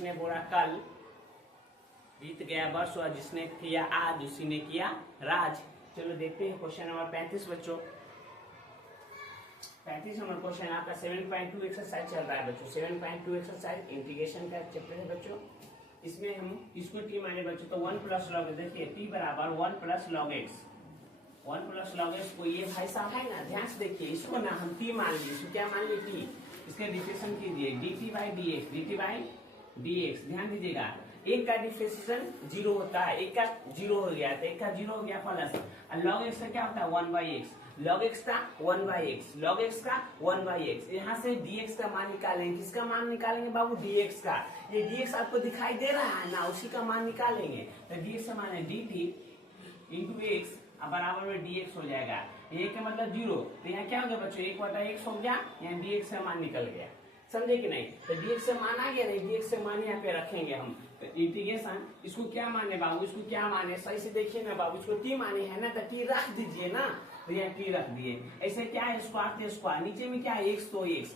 जिसने बोला कल, बीत गया वर्ष, और जिसने किया आज उसी ने किया राज। चलो देखते हैं क्वेश्चन नंबर 35 बच्चों। 35 नंबर क्वेश्चन आपका 7.2 एक्सरसाइज चल रहा है बच्चों। 7.2 एक्सरसाइज इंटीग्रेशन का चैप्टर है बच्चों। इसमें हम इसको टी माने बच्चों तो 1 प्लस लॉग, देखिए टी बराबर 1 plus log x. 1 plus log x को ये भाई साहब है ना, ध्यान से देखिए इसको ना हम टी मान लिए। इसको क्या मान लिए? टी। इसका डिफरेंशिएशन कीजिए dt by dx, dt by dx। ध्यान दीजिएगा एक का डिफरेंशिएशन 0 होता है, एक का 0 हो गया तो एक का 0 हो गया प्लस, और log x का क्या होता है 1 बाई एक्स। log x का 1 बाई एक्स, log x का 1 बाई एक्स। यहाँ से dx का मान निकालेंगे। किसका मान निकालेंगे बाबू? dx का। ये dx आपको दिखाई दे रहा है ना, उसी का मान निकालेंगे। तो dx का मान है dt इंटू एक्स बराबर में dx हो जाएगा। ये का मतलब 0, तो यहाँ क्या हो गया बच्चों 1/x हो गया, यहाँ dx का मान निकल गया। समझे कि नहीं? तो dx से मान आ गया नहीं, dx से मान यहाँ पे रखेंगे हम। तो इंटीग्रेशन इसको क्या माने बाबू, इसको क्या माने सही से देखिए ना बाबू, इसको t माने है ना, तो t रख दीजिए ना, तो यहाँ t रख दिए। ऐसे क्या है स्क्वायर तो स्क्वायर, नीचे में क्या है x तो x,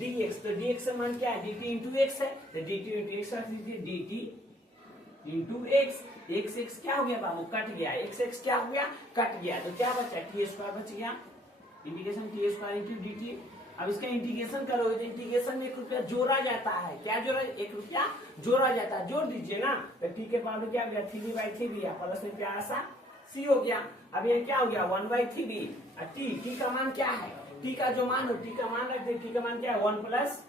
dx तो dx से मान क्या है dt इंटू एक्स है, तो dt इंटू एक्स रख दीजिए, dt इंटू एक्स। x क्या हो गया बाबू? कट गया। x क्या हो गया? कट गया। तो क्या बचा? टी स्क्वायर बच गया। Integration T square into dt। अब इसका इंटीग्रेशन करोगे तो इंटीग्रेशन में 1 रुपया जोड़ा जाता है। क्या जोड़ा? 1 रुपया जोड़ा जाता है। जोड़ दीजिए ना, तो टी के पावर क्या हो गया 3/3 प्लस में प्यारा सा सी हो गया। अब ये क्या हो गया 1/3। टी का मान क्या है? टी का जो मान हो, टी का मान रख दे। टी का मान क्या है 1 प्लस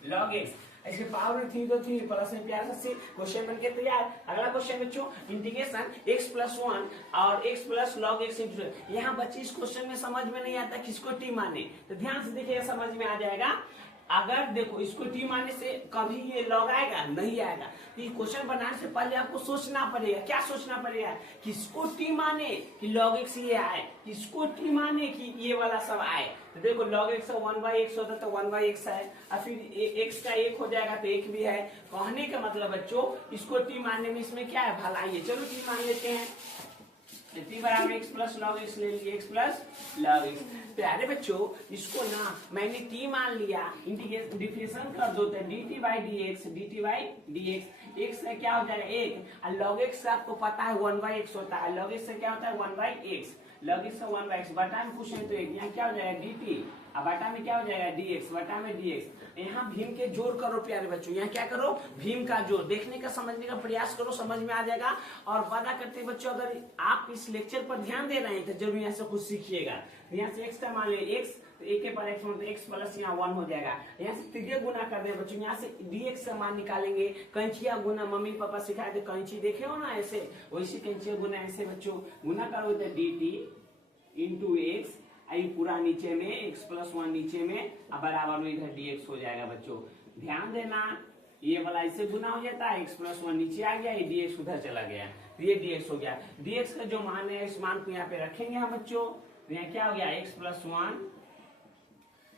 लॉग एक्स। इसके पावर में 3 तो 3 प्लस में प्यार से क्वेश्चन बन के तैयार। अगला क्वेश्चन बच्चों इंटीग्रेशन x प्लस 1 और x plus log x into. यहाँ बच्चे इस क्वेश्चन में समझ में नहीं आता किसको टी माने, तो ध्यान से देखिए समझ में आ जाएगा। अगर देखो इसको टी मानने से कभी ये लॉग आएगा नहीं आएगा, तो ये क्वेश्चन बनाने से पहले आपको सोचना पड़ेगा। क्या सोचना पड़ेगा? किसको टी माने कि लॉग एक्स ये आए, किसको टी माने कि ये वाला सब आए। तो देखो log x का 1/x होता तो 1/x है, और फिर x का 1 हो जाएगा तो 1 भी है। कहने का मतलब बच्चों इसको t मानने में इसमें क्या है भलाई है। चलो t मान लेते हैं, t बराबर x प्लस लॉग एक्स ले लिए, x प्लस लॉग एक्स। प्यारे बच्चों इसको ना मैंने t मान लिया, इंटीग्रेशन डिफरेंशिएशन कर दो तो dt बाई dx, x का क्या हो जाएगा 1, और log x आपको पता है 1/x होता है। log x से क्या होता है 1/x, log x का 1/x बटा में पूछे तो यहाँ क्या हो जाएगा dt, अब बटा में क्या हो जाएगा dx, बटा में dx। यहाँ भीम के जोड़ करो प्यारे बच्चों, यहाँ क्या करो भीम का जोड़, देखने का समझने का प्रयास करो, समझ में आ जाएगा। और वादा करते हैं बच्चों अगर आप इस लेक्चर पर ध्यान दे रहे हैं तो जरूर यहाँ से कुछ सीखिएगा। यहाँ से x का मान लिया x, तो एक के पर x मतलब x प्लस यहाँ 1 हो जाएगा। यहाँ से त्रिज्या गुना कर दे बच्चों, यहाँ से dx का मान निकालेंगे। कैंचिया गुना मम्मी पापा सिखाए थे, कैंची देखे हो ना ऐसे, वैसे कैंचिया गुना ऐसे बच्चों गुना करोगे तो dt इंटू एक्स, आई पूरा नीचे में x प्लस 1 नीचे में, अब बराबर में इधर dx हो जाएगा बच्चों। ध्यान देना ये वाला इससे गुना हो जाता है, x प्लस 1 नीचे आ गया, ये dx उधर चला गया, ये dx हो गया। dx का जो मान है इस मान को यहाँ पे रखेंगे हम बच्चों, तो यहाँ क्या हो गया x प्लस 1,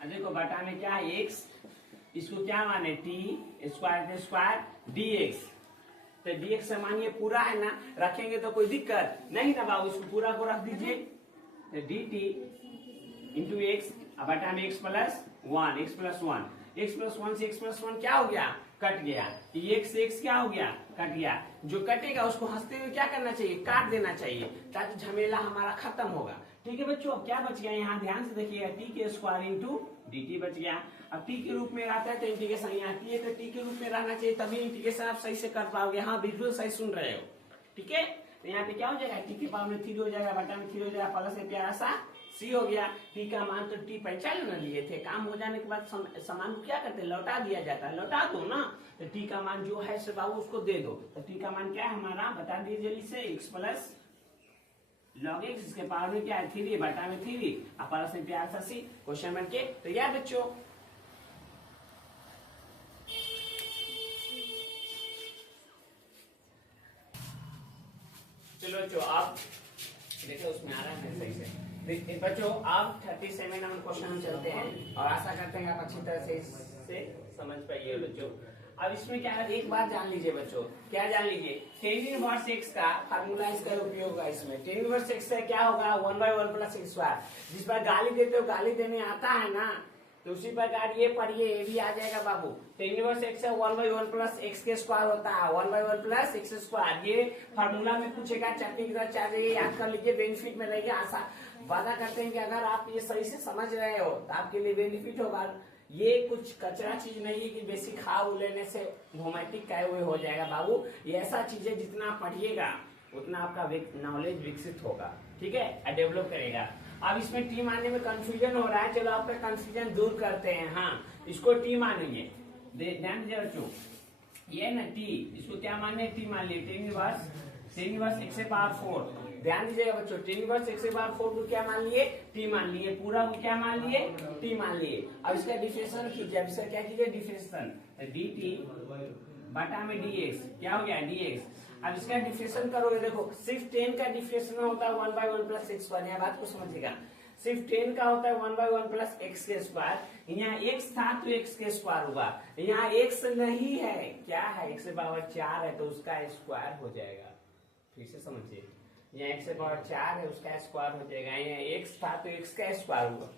देखो बटा में क्या है x, इसको क्या माने t स्क्वायर dx। तो dx से मान ये पूरा है ना, रखेंगे तो कोई दिक्कत नहीं ना बाबू, इसको पूरा को रख दीजिए। तो dt इंटू एक्स बटा में x प्लस 1, x प्लस 1 से x प्लस 1 क्या हो गया कट गया, x से x क्या हो गया कट गया। जो कटेगा उसको हंसते हुए क्या करना चाहिए काट देना चाहिए, ताकि झमेला हमारा खत्म होगा। ठीक है बच्चों, अब क्या बच गया यहाँ ध्यान से देखिएगा, t के स्क्वायर इंटू dt बच गया। अब t के रूप में रहता है तो इंटीग्रेशन यहाँ t है तो t के रूप में रहना चाहिए, तभी इंटीग्रेशन आप सही से कर पाओगे। हाँ बिल्कुल सही सुन रहे हो। ठीक है, तो यहाँ पे क्या हो जाएगा t के पावर में 3 हो जाएगा, बटा में 3 हो जाएगा, प्लस में प्यारा सा c हो गया। t का मान तो t पहचान न लिए थे, काम हो जाने के बाद सामान को क्या करते हैं लौटा दिया जाता है, लौटा दो ना। तो t का मान जो है बाबू उसको दे दो। तो t का मान क्या है हमारा बता दिए जल्दी से, x प्लस लॉग एक्स, इसके पावर में क्या है 3 बटा में 3, और प्लस में प्यार सा c। क्वेश्चन बन के तैयार बच्चों। चलो बच्चों आप देखो उसमें आ रहा है सही से। बच्चों आप 37 नंबर क्वेश्चन हम चलते हैं, और आशा करते हैं आप अच्छी तरह से समझ पाइए बच्चों। अब इसमें क्या है एक बात जान लीजिए बच्चों, क्या जान लीजिए tan इनवर्स x का फार्मूला, इसका उपयोग होगा इसमें। tan इनवर्स x का क्या होगा 1/1 प्लस x स्क्वायर। जिस बार गाली देते हो गाली देने आता है ना, तो उसी प्रकार ये पढ़िए, ये भी आ जाएगा बाबू। तो इनवर्स एक्स है 1/1 प्लस एक्स के स्क्वायर होता है 1/1 प्लस एक्स स्क्वायर। ये फार्मूला में पूछेगा, चटनी की तरह चाह जाइए, याद कर लीजिए, बेनिफिट में रहेगा। आसान वादा करते हैं कि अगर आप ये सही से समझ रहे हो तो आपके लिए बेनिफिट होगा। ये कुछ कचरा चीज नहीं है कि बेसिक खाओ लेने से होमेटिक का हुए हो जाएगा बाबू। ये ऐसा चीज है जितना पढ़िएगा उतना आपका नॉलेज विकसित होगा, ठीक है, डेवलप करेगा। अब इसमें टी मानने में कंफ्यूजन हो रहा है, चलो आपका कंफ्यूजन दूर करते हैं। हाँ, इसको टी मानेंगे, ध्यान दीजिए बच्चों, ये ना टी, इसको क्या माने, टी मान लिए, टेन इनवर्स एक्स पावर 4। ध्यान दीजिएगा बच्चों, टेन इनवर्स एक्स पावर 4 को क्या मान लिए, टी मान लिए, पूरा को क्या मान लिए, टी मान लिए। अब इसका डिफरेंशियल कीजिए, अब इसका क्या कीजिए, डिफरेंशियल, डी टी बटा में dx, क्या हो गया dx। अब इसका डिफरेंशियल करोगे, देखो सिर्फ 10 का डिफरेंशियल होता है 1/1 प्लस एक्स स्क्वायर। यह बात को समझिएगा, सिर्फ 10 का होता है 1/1 प्लस एक्स के स्क्वायर। यहाँ x था तो x के स्क्वायर हुआ, यहाँ x नहीं है, क्या है, x से पावर 4 है तो उसका स्क्वायर हो जाएगा। फिर से समझिए, यहाँ x से पावर 4 है उसका स्क्वायर हो जाएगा, यहाँ x था तो x का स्क्वायर हुआ,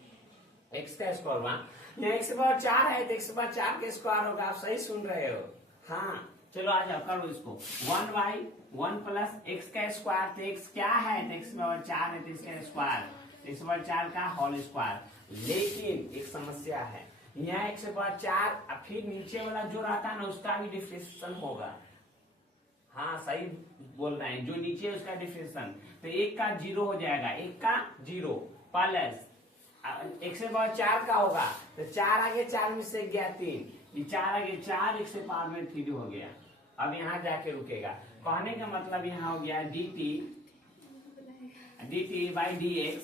x का स्क्वायर हुआ। यहाँ x से पावर 4 है तो x से पावर 4 के स्क्वायर होगा। आप सही सुन रहे हो, हाँ। चलो आ जाओ, करो इसको, 1/1 प्लस एक्स का स्क्वायर, तो x क्या है, तो x पावर 4 है तो इसका स्क्वायर, x पावर 4 का होल स्क्वायर। लेकिन एक समस्या है, यहाँ x पावर 4 और फिर नीचे वाला जो रहता है ना उसका भी डिफरेंशिएशन होगा। हाँ सही बोल रहे हैं, जो नीचे उसका डिफरेंशिएशन, तो एक का 0 हो जाएगा, एक का 0 प्लस x पावर 4 का होगा, तो 4 आगे 4 में से गया 3, 4 आगे 4 x पावर में 3 हो गया। अब यहाँ जाके रुकेगा, कहने का मतलब यहाँ हो गया dt बाई dx।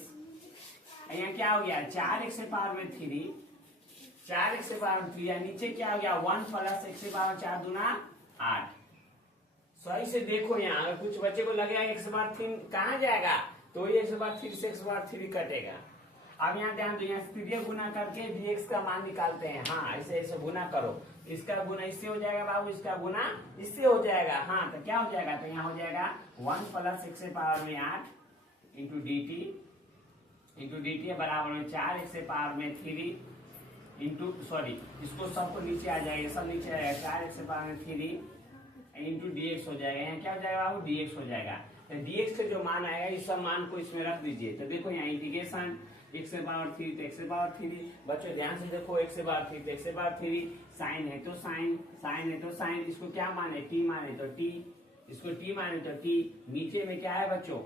यहाँ क्या हो गया, 4x पावर में 3, 4x पावर में 3, नीचे क्या हो गया 1 प्लस x पावर 4 दूना 8। सही से देखो, यहाँ अगर कुछ बच्चे को लगेगा x बार 3 कहाँ जाएगा, तो ये x बार 3 से x बार 3 कटेगा। अब यहाँ ध्यान दो, यहाँ सीधे गुना करके dx का मान निकालते हैं। हाँ ऐसे ऐसे गुना करो, इसका गुना इससे हो जाएगा बाबू, इसका गुना इससे हो जाएगा। हाँ तो क्या हो जाएगा, तो यहाँ हो जाएगा 1 प्लस x पावर में 8 इंटू डी टी बराबर में 4x पावर में 3 इंटू, सॉरी इसको सबको नीचे आ जाएगा, सब नीचे आ जाएगा, 4x पावर में 3 इंटू dx हो जाएगा। यहाँ क्या हो जाएगा बाबू, dx हो जाएगा। तो dx का जो मान आएगा इस सब मान को इसमें रख दीजिए। तो देखो यहाँ इंटीग्रेशन x से पावर 3 तो x से पावर 3, बच्चों ध्यान से देखो, x से पावर 3 तो x से पावर 3, साइन है तो साइन है तो साइन, इसको क्या माने, t माने तो t, इसको t माने तो t। नीचे में क्या है बच्चों,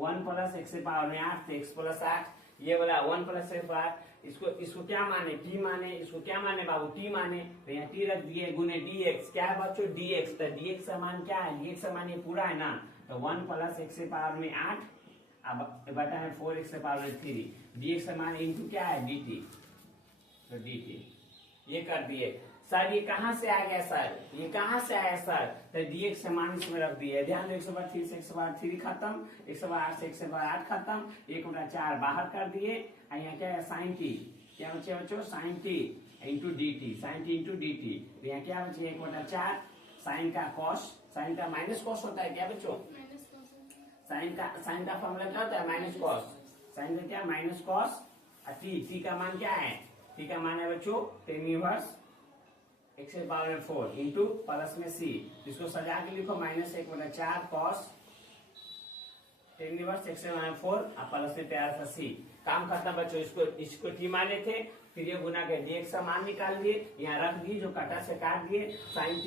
1 प्लस x से पावर में 8 तो x प्लस 8, ये वाला 1 प्लस x पावर, इसको क्या माने, t माने, इसको क्या माने बाबू, t माने, तो यहाँ t रख दिए, गुने dx, क्या है बच्चों dx। तो dx का मान क्या है, dx का मान ये पूरा है ना, तो 1 प्लस x से पावर में 8 अब बटा है 4x से पावर 3, dx का मान इंटू क्या है dt, तो dt ये कर दिए। सर ये कहाँ से आ गया सर, ये कहाँ से आया सर, तो dx का मान इसमें रख दिए। ध्यान दो, 1/3 से 1/3 खत्म, 1/8 से 1/8 खत्म, 1/4 बाहर कर दिए। यहाँ क्या है साइन t, क्या बचे बच्चों sine t into d t, sine t into d t. यहाँ क्या बचे 1/4 साइन का कॉस, साइन का माइनस कॉस होता है क्या बच्चों, साइन का फॉर्मूला क्या होता है माइनस कॉस, साइन का क्या माइनस कॉस, टी का मान क्या है, टी का मान है बच्चों टेन इनवर्स x से पावर में 4 इंटू प्लस में c, इसको सजा के लिखो -1/4 कॉस टेन इनवर्स x से पावर में 4 और प्लस में प्यार सा c। काम खत्म बच्चों, इसको टी माने थे, फिर ये गुना के dx का मान निकाल दिए, यहाँ रख दिए, जो कटा से काट दिए, साइन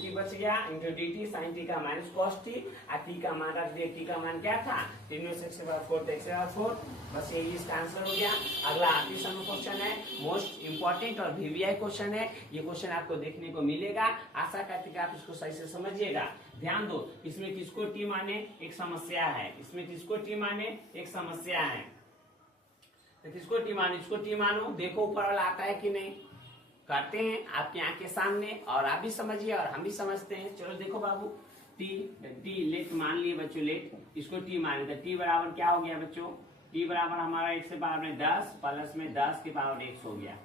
टी बच गया into d t, sine t का माइनस कॉस टी, और टी का मान रख दिए, टी का मान क्या था 3/4 बस यही इसका आंसर हो गया। अगला 38वां क्वेश्चन है, मोस्ट इंपॉर्टेंट और वीवीआई क्वेश्चन है। ये क्वेश्चन आपको देखने को मिलेगा, आशा करते कि आप इसको सही से समझिएगा। ध्यान दो, इसमें किसको टी माने एक समस्या है, इसमें किसको टी माने एक समस्या है, तो किसको टी मानो, इसको टी मानो, देखो ऊपर वाला आता है कि नहीं, करते हैं आपके आंख के सामने और आप भी समझिए और हम भी समझते हैं। चलो देखो बाबू, टी लेट मान लिए बच्चों, लेट इसको टी माने, तो टी बराबर क्या हो गया बच्चों, टी बराबर हमारा x से पावर में 10 प्लस में 10 की पावर x हो गया,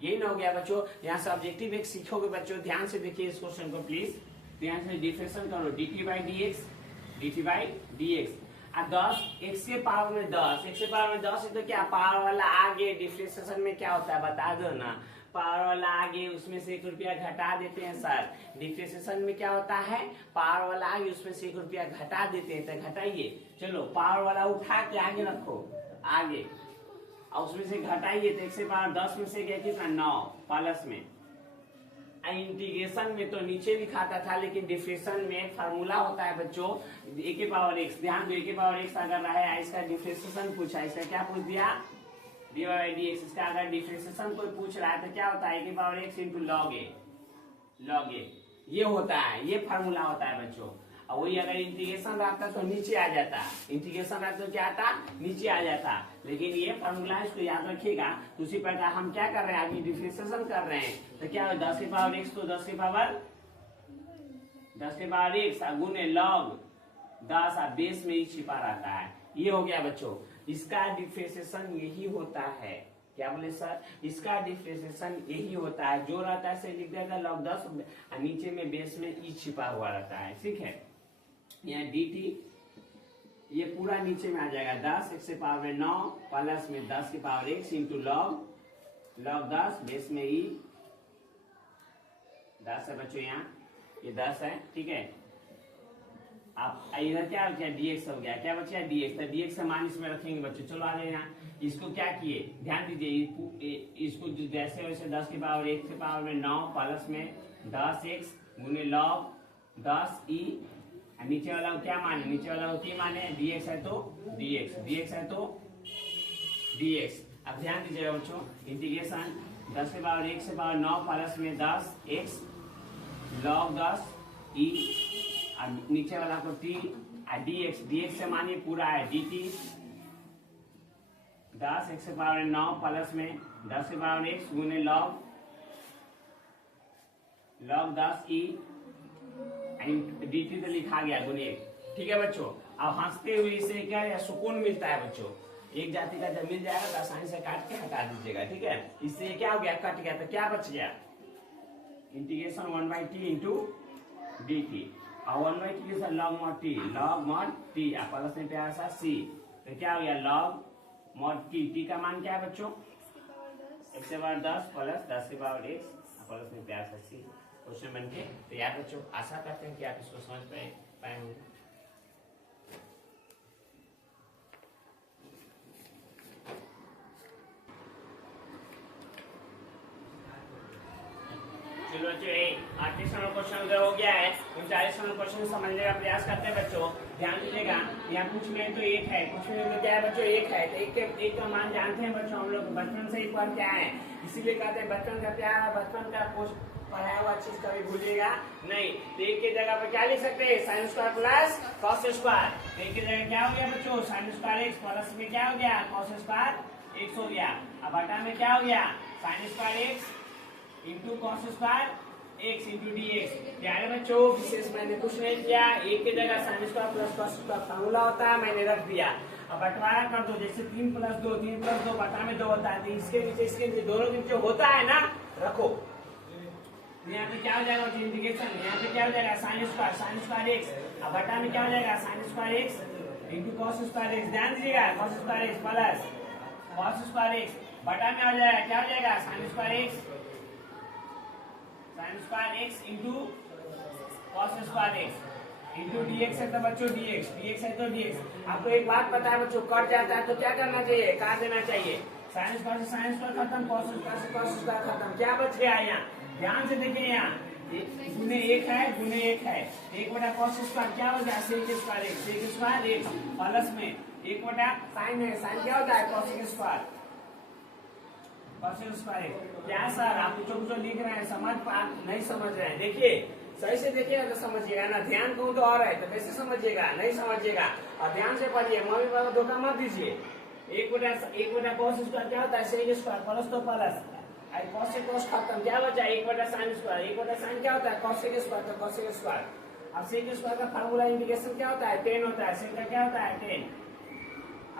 यही ना हो गया बच्चों। यहाँ से ऑब्जेक्टिव एक सीखोगे बच्चों, ध्यान से देखिए इस क्वेश्चन को प्लीज, ध्यान से डिफरेंशियल करो, dt बाई dx, 10 x के पावर में 10, x के पावर में 10 है तो क्या पावर वाला आगे डिफरेंशिएशन में क्या होता है बता दो ना। पावर वाला आगे उसमें से 1 रुपया घटा देते हैं सर। डिफरेंशिएशन में क्या होता है पावर वाला आगे उसमें से 1 रुपया घटा देते हैं, तो घटाइए। चलो पावर वाला उठा के आगे रखो आगे और उसमें से घटाइए तो 1 से पावर 10 में से गया कितना 9 प्लस में। इंटीग्रेशन में तो नीचे लिखाता था लेकिन डिफरेंशिएशन में फार्मूला होता है बच्चों a के पावर x। ध्यान दो a के पावर x अगर रहा है इसका डिफरेंशिएशन पूछा, इसका क्या पूछ दिया dy by dx। इसका अगर डिफरेंशिएशन कोई पूछ रहा है तो क्या होता है a के power x into log a ये होता है, ये फार्मूला होता है बच्चों। और वही अगर इंटीग्रेशन रहता तो नीचे आ जाता, इंटीग्रेशन रहता तो क्या आता नीचे आ जाता। लेकिन ये फार्मूला इसको याद रखिएगा। तो उसी प्रकार हम क्या कर रहे हैं अभी डिफरेंशिएशन कर रहे हैं तो क्या 10 के पावर x तो 10 के पावर x गुने log 10 बेस में ही छिपा रहता है। ये हो गया बच्चों, इसका डिफरेंशिएशन यही होता है। क्या बोले सर, इसका डिफरेंशिएशन यही होता है, जो रहता है से लिख देगा log 10 और नीचे में बेस में ई छिपा हुआ रहता है। ठीक है, यहाँ dt ये पूरा नीचे में आ जाएगा 10 x से पावर में 9 प्लस में 10 के power x into log 10 base में ई 10 है बच्चों, यहाँ ये 10 है। ठीक है, आप इधर क्या बचा dx हो गया, क्या बचा dx, तो dx का मान इसमें रखेंगे बच्चों। चलो आ जाए यहाँ, इसको क्या किए ध्यान दीजिए, इसको जैसे वैसे 10 के पावर 1 के पावर में 9 प्लस में 10x गुने log 10 ई, नीचे वाला को क्या माने, नीचे वाला को क्या माने dx है तो dx है तो dx। अब ध्यान दीजिएगा बच्चों, इंटीग्रेशन 10 के पावर 1 से पावर 9 प्लस में 10x log 10 ई, नीचे वाला को t dx से मानिए पूरा है dt 10 x से पावर 9 प्लस में 10 के पावर x गुने log 10 ई dt तो लिखा गया गुने। ठीक है बच्चों, अब हंसते हुए इसे क्या है सुकून मिलता है बच्चों। एक जाति का जब मिल जाएगा तो आसानी से काट के हटा दीजिएगा। ठीक है, इससे क्या हो गया कट गया तो क्या बच गया इंटीग्रेशन 1/t इंटू dt और 1/t से log mod t प्लस में प्यारा सा c, तो क्या हो गया log mod t का मान क्या है बच्चों x के पावर 10 प्लस 10 के पावर x प्लस में प्यारा सा c। क्वेश्चन बन के तैयार बच्चों, आशा करते हैं कि आप इसको समझ पाए होंगे। चलो बच्चों 38 नंबर क्वेश्चन हो गया है, 39 नंबर क्वेश्चन समझने का प्रयास करते हैं बच्चों। ध्यान दीजिएगा, यहाँ कुछ में तो 1 है, कुछ में क्या है बच्चों 1 है, तो 1 का मान जानते हैं बच्चों हम लोग बचपन से ही पढ़ के आए हैं, इसीलिए कहते हैं बचपन का प्यार, बचपन का पढ़ाया हुआ चीज कभी भूलिएगा नहीं। तो 1 की जगह पर क्या लिख सकते हैं sin square plus cos square. 1 की जगह क्या हो गया बच्चों sin स्क्वायर x प्लस में क्या हो गया cos स्क्वायर x हो गया। अब बटा में क्या हो गया sin square x into cos square x into dx। प्यारे बच्चों विशेष मैंने कुछ नहीं किया, 1 की जगह sin square plus cos square formula होता है मैंने रख दिया। अब बंटवारा कर दो, जैसे 3 + 2 बटा में 2 होता है, तो इसके नीचे दोनों नीचे होता है ना रखो। यहाँ पे क्या हो जाएगा इंटीग्रेशन, यहाँ पे क्या हो जाएगा sin स्क्वायर x, अब बटा में क्या हो जाएगा sin square x into cos square x। ध्यान दीजिएगा cos square x plus cos square x बटा में आ जाएगा क्या हो जाएगा sin square x into cos square x into dx है तो बच्चों dx है तो dx। आपको एक बात पता है बच्चों, कट जाता है तो क्या करना चाहिए काट देना चाहिए। sin स्क्वायर से sin स्क्वायर खत्म, cos स्क्वायर से cos स्क्वायर खत्म, क्या बच गया यहाँ ध्यान से देखिए, यहाँ गुने 1 है 1 बटा cos स्क्वायर क्या हो गया sec स्क्वायर x प्लस में 1 बटा sin है, sin क्या होता है cos स्क्वायर क्या सर आप कुछ लिख रहे हैं समझ नहीं समझ रहे हैं, देखिए सही से देखिएगा तो समझिएगा ना, ध्यान कहूँ तो और है तो कैसे समझिएगा नहीं समझिएगा, और ध्यान से पढ़िए, मम्मी पापा धोखा मत दीजिए। 1 बटा cos स्क्वायर क्या होता है sec स्क्वायर प्लस तो प्लस cos से cos खत्म, क्या बचा 1 बटा sin स्क्वायर, 1 बटा sin क्या होता है cos sec स्क्वायर तो cos sec स्क्वायर। अब sec स्क्वायर का फार्मूला इंटीग्रेशन क्या होता है 10 होता है, sec का क्या होता है 10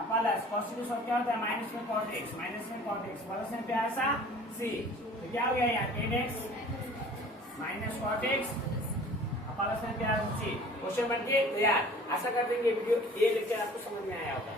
प्लस cos sec स्क्वायर क्या होता है माइनस में cot x प्लस में प्यारा सा c, तो क्या हो गया यहाँ 10x minus cot x follow क्या सी क्वेश्चन बन के तैयार। आशा करते हैं ये वीडियो ये लेक्चर आपको समझ में आया होगा।